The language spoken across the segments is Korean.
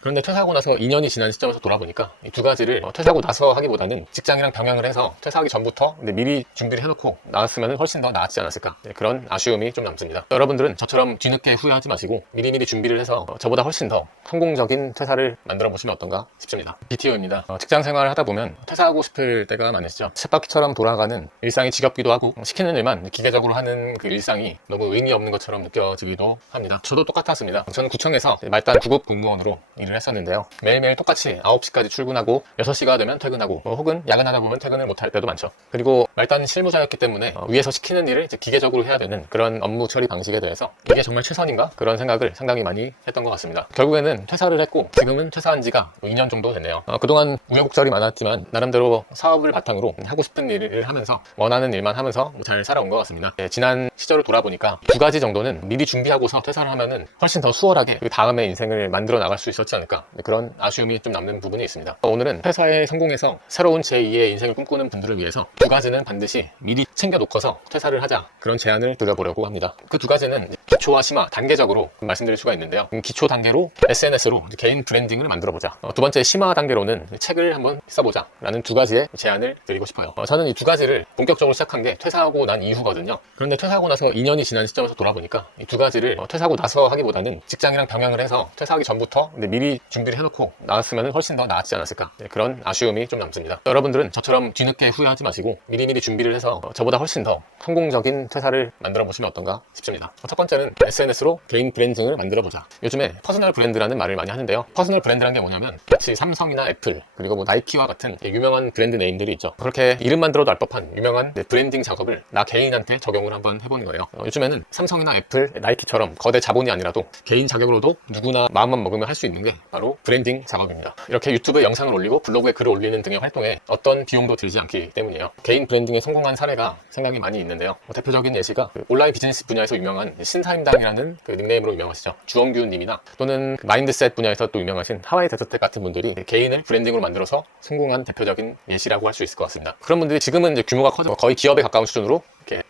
그런데 퇴사하고 나서 2년이 지난 시점에서 돌아보니까 이 두 가지를 퇴사하고 나서 하기보다는 직장이랑 병행을 해서 퇴사하기 전부터 미리 준비를 해놓고 나왔으면 훨씬 더 나았지 않았을까, 그런 아쉬움이 좀 남습니다. 여러분들은 저처럼 뒤늦게 후회하지 마시고 미리미리 준비를 해서 저보다 훨씬 더 성공적인 퇴사를 만들어 보시면 어떤가 싶습니다. BTO입니다. 직장 생활을 하다 보면 퇴사하고 싶을 때가 많으시죠. 쳇바퀴처럼 돌아가는 일상이 지겹기도 하고, 시키는 일만 기계적으로 하는 그 일상이 너무 의미 없는 것처럼 느껴지기도 합니다. 저도 똑같았습니다. 저는 구청에서 말단 9급 공무원으로 일을 했었는데요. 매일매일 똑같이 9시까지 출근하고 6시가 되면 퇴근하고, 혹은 야근하다 보면 퇴근을 못할 때도 많죠. 그리고 말단 실무자였기 때문에 위에서 시키는 일을 이제 기계적으로 해야 되는 그런 업무 처리 방식에 대해서 이게 정말 최선인가? 그런 생각을 상당히 많이 했던 것 같습니다. 결국에는 퇴사를 했고 지금은 퇴사한 지가 2년 정도 됐네요. 그동안 우여곡절이 많았지만 나름대로 사업을 바탕으로 하고 싶은 일을 하면서 원하는 일만 하면서 잘 살아온 것 같습니다. 지난 시절을 돌아보니까 두 가지 정도는 미리 준비하고서 퇴사를 하면은 훨씬 더 수월하게 그 다음의 인생을 만들어 나갈 수 있었지 않을까, 그런 아쉬움이 좀 남는 부분이 있습니다. 오늘은 퇴사에 성공해서 새로운 제2의 인생을 꿈꾸는 분들을 위해서 두 가지는 반드시 미리 챙겨놓고서 퇴사를 하자, 그런 제안을 드려보려고 합니다. 그 두 가지는 기초와 심화, 단계적으로 말씀드릴 수가 있는데요. 기초 단계로 SNS로 개인 브랜딩을 만들어보자, 두 번째 심화 단계로는 책을 한번 써보자 라는 두 가지의 제안을 드리고 싶어요. 저는 이 두 가지를 본격적으로 시작한 게 퇴사하고 난 이후거든요. 그런데 퇴사하고 나서 2년이 지난 시점에서 돌아보니까 이 두 가지를 퇴사하고 나서 하기보다는 직장이랑 병행을 해서 퇴사하기 전부터 미리 준비를 해놓고 나왔으면 훨씬 더 나았지 않았을까, 그런 아쉬움이 좀 남습니다. 여러분들은 저처럼 뒤늦게 후회하지 마시고 미리미리 준비를 해서 저보다 훨씬 더 성공적인 퇴사를 만들어 보시면 어떤가 싶습니다. 첫 번째는 SNS로 개인 브랜딩을 만들어보자. 요즘에 퍼스널 브랜드라는 말을 많이 하는데요. 퍼스널 브랜드라는 게 뭐냐면 마치 삼성이나 애플, 그리고 뭐 나이키와 같은 유명한 브랜드 네임들이 있죠. 그렇게 이름만 들어도 알 법한 유명한 브랜딩 작업을 나 개인한테 적용을 한번 해보는 거예요. 요즘에는 삼성이나 애플, 나이키처럼 거대 자본이 아니라도 개인 자격으로도 누구나 마음만 먹으면 할 수 있는 게 바로 브랜딩 작업입니다. 이렇게 유튜브에 영상을 올리고 블로그에 글을 올리는 등의 활동에 어떤 비용도 들지 않기 때문이에요. 개인 브랜딩에 성공한 사례가 상당히 많이 있는데요. 대표적인 예시가 온라인 비즈니스 분야에서 유명한 신사임당이라는 그 닉네임으로 유명하시죠. 주원규 님이나, 또는 마인드셋 분야에서 또 유명하신 하와이 데스텍 같은 분들이 개인을 브랜딩으로 만들어서 성공한 대표적인 예시라고 할 수 있을 것 같습니다. 그런 분들이 지금은 이제 규모가 커져 거의 기업에 가까운 수준으로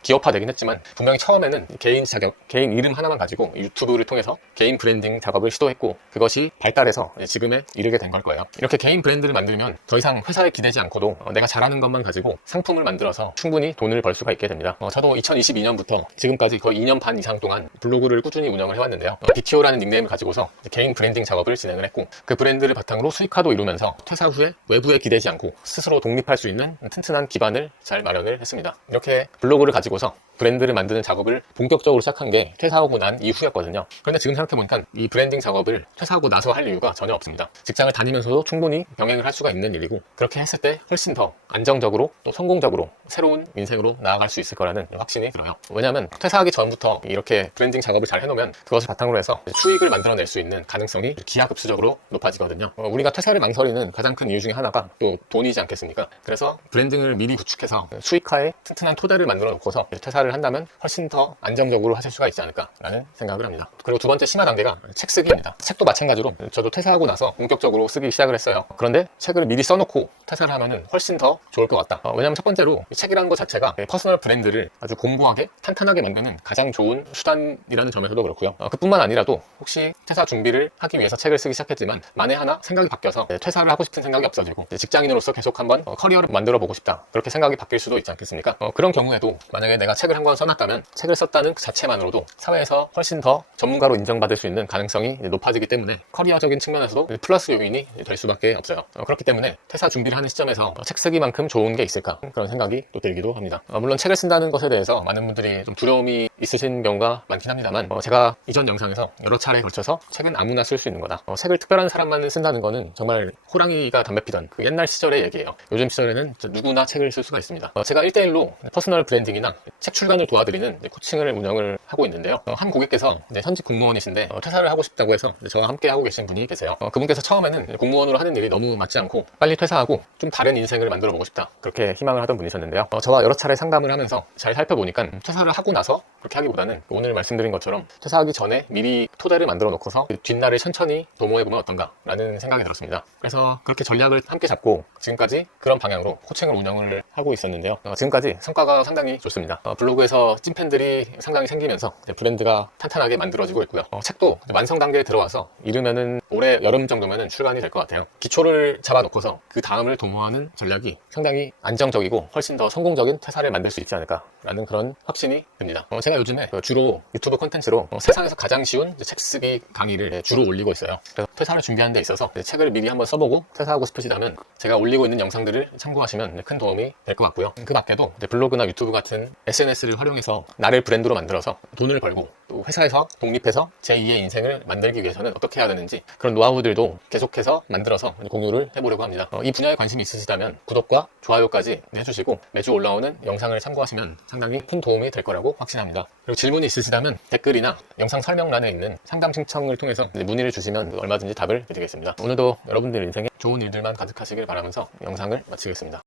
기업화되긴 했지만, 분명히 처음에는 개인 자격, 개인 이름 하나만 가지고 유튜브를 통해서 개인 브랜딩 작업을 시도했고, 그것이 발달해서 지금에 이르게 된 걸 거예요. 이렇게 개인 브랜드를 만들면 더 이상 회사에 기대지 않고도 내가 잘하는 것만 가지고 상품을 만들어서 충분히 돈을 벌 수가 있게 됩니다. 저도 2022년부터 지금까지 거의 2년 반 이상 동안 블로그를 꾸준히 운영을 해왔는데요. BTO라는 닉네임을 가지고서 개인 브랜딩 작업을 진행을 했고, 그 브랜드를 바탕으로 수익화도 이루면서 퇴사 후에 외부에 기대지 않고 스스로 독립할 수 있는 튼튼한 기반을 잘 마련을 했습니다. 이렇게 블로그를 가지고서 브랜드를 만드는 작업을 본격적으로 시작한 게 퇴사하고 난 이후였거든요. 그런데 지금 생각해보니까 이 브랜딩 작업을 퇴사하고 나서 할 이유가 전혀 없습니다. 직장을 다니면서도 충분히 병행을 할 수가 있는 일이고, 그렇게 했을 때 훨씬 더 안정적으로 또 성공적으로 새로운 인생으로 나아갈 수 있을 거라는 확신이 들어요. 왜냐하면 퇴사하기 전부터 이렇게 브랜딩 작업을 잘 해놓으면 그것을 바탕으로 해서 수익을 만들어낼 수 있는 가능성이 기하급수적으로 높아지거든요. 우리가 퇴사를 망설이는 가장 큰 이유 중에 하나가 또 돈이지 않겠습니까? 그래서 브랜딩을 미리 구축해서 수익화에 튼튼한 토대를 만들어 놓고서 퇴사를 한다면 훨씬 더 안정적으로 하실 수가 있지 않을까라는 생각을 합니다. 그리고 두 번째 심화 단계가 책 쓰기입니다. 책도 마찬가지로 저도 퇴사하고 나서 본격적으로 쓰기 시작을 했어요. 그런데 책을 미리 써놓고 퇴사를 하면 훨씬 더 좋을 것 같다. 왜냐하면 첫 번째로 책이라는 것 자체가 퍼스널 브랜드를 아주 공고하게 탄탄하게 만드는 가장 좋은 수단이라는 점에서도 그렇고요. 그뿐만 아니라도 혹시 퇴사 준비를 하기 위해서 책을 쓰기 시작했지만 만에 하나 생각이 바뀌어서 퇴사를 하고 싶은 생각이 없어지고 직장인으로서 계속 한번 커리어를 만들어 보고 싶다, 그렇게 생각이 바뀔 수도 있지 않겠습니까? 그런 경우에도 만약에 내가 책을 한 권 써놨다면 책을 썼다는 그 자체만으로도 사회에서 훨씬 더 전문가로 인정받을 수 있는 가능성이 높아지기 때문에 커리어적인 측면에서도 플러스 요인이 될 수밖에 없어요. 그렇기 때문에 퇴사 준비를 하는 시점에서 책 쓰기만큼 좋은 게 있을까, 그런 생각이 또 들기도 합니다. 물론 책을 쓴다는 것에 대해서 많은 분들이 좀 두려움이 있으신 경우가 많긴 합니다만, 제가 이전 영상에서 여러 차례에 걸쳐서 책은 아무나 쓸 수 있는 거다, 책을 특별한 사람만 쓴다는 거는 정말 호랑이가 담배 피던 그 옛날 시절의 얘기예요. 요즘 시절에는 누구나 책을 쓸 수가 있습니다. 제가 1대1로 퍼스널 브랜딩이나 책 출간을 도와드리는 코칭을 운영을 하고 있는데요. 한 고객께서 현직 공무원이신데 퇴사를 하고 싶다고 해서 저와 함께 하고 계신 분이 계세요. 그분께서 처음에는 공무원으로 하는 일이 너무 맞지 않고 빨리 퇴사하고 좀 다른 인생을 만들어 보고 싶다, 그렇게 희망을 하던 분이셨는데요. 저와 여러 차례 상담을 하면서 잘 살펴보니까 퇴사를 하고 나서 그렇게 하기보다는 오늘 말씀드린 것처럼 퇴사하기 전에 미리 토대를 만들어 놓고서 뒷날을 천천히 도모해보면 어떤가 라는 생각이 들었습니다. 그래서 그렇게 전략을 함께 잡고 지금까지 그런 방향으로 코칭을 운영을 하고 있었는데요. 지금까지 성과가 상당히 상당히 좋습니다. 블로그에서 찐팬들이 상당히 생기면서 브랜드가 탄탄하게 만들어지고 있고요. 책도 완성 단계에 들어와서 이르면은 올해 여름 정도면은 출간이 될 것 같아요. 기초를 잡아놓고서 그 다음을 도모하는 전략이 상당히 안정적이고 훨씬 더 성공적인 퇴사를 만들 수 있지 않을까라는 그런 확신이 듭니다. 제가 요즘에 주로 유튜브 콘텐츠로 세상에서 가장 쉬운 책 쓰기 강의를 주로 올리고 있어요. 그래서 퇴사를 준비하는 데 있어서 책을 미리 한번 써보고 퇴사하고 싶으시다면 제가 올리고 있는 영상들을 참고하시면 큰 도움이 될 것 같고요. 그 밖에도 블로그나 유튜브 같은 SNS를 활용해서 나를 브랜드로 만들어서 돈을 벌고 또 회사에서 독립해서 제2의 인생을 만들기 위해서는 어떻게 해야 되는지 그런 노하우들도 계속해서 만들어서 공유를 해보려고 합니다. 이 분야에 관심이 있으시다면 구독과 좋아요까지 해주시고 매주 올라오는 영상을 참고하시면 상당히 큰 도움이 될 거라고 확신합니다. 그리고 질문이 있으시다면 댓글이나 영상 설명란에 있는 상담 신청을 통해서 문의를 주시면 얼마든지 답을 드리겠습니다. 오늘도 여러분들 인생에 좋은 일들만 가득하시길 바라면서 영상을 마치겠습니다.